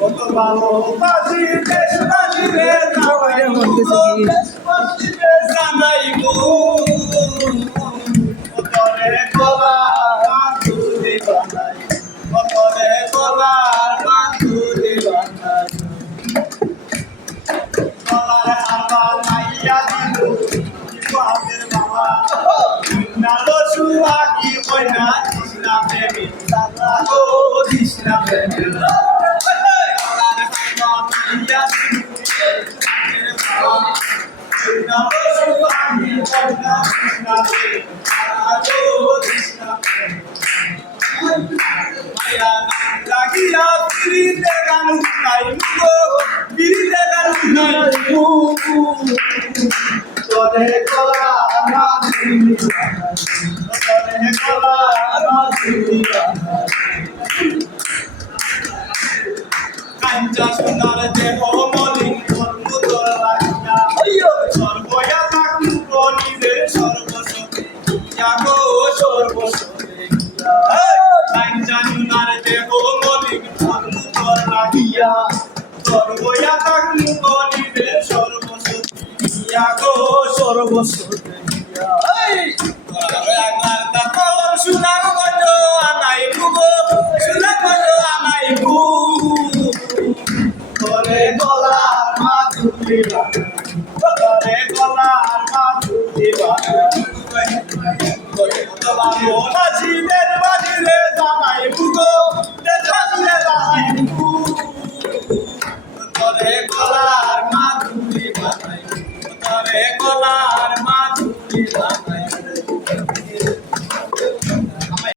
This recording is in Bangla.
কত ভালোবাসি দেশবাসী রে দেশবাসী রে জানাইবো কতরে গলার মাধুরী বানাই কতরে গলার মাধুরী বানাই গলার হারবা নাইয়া দিল হাতের বাবা নালো সুয়া কি কইনা কৃষ্ণা প্রেমী সারা ও কৃষ্ণা প্রেমী লাগিয়া বিরিতে গান গাইবো বিরিতে গান গাইবো তোরে গলা মাধুরী তোরে গলা মাধুরী কাঞ্চা সুন্দর দেহ মলিন ধর্মুদর লাগিয়া সর্বয়া থাকুন বলিবে সর্বসতে যাগো সর্বসতে কাঞ্চা সুন্দর দেহ মলিন ধর্মুদর লাগিয়া সর্বয়া থাকুন বলিবে সর্বসতে যাগো সর্বসতে সুনাম গঞ্জ আনাই ভুগো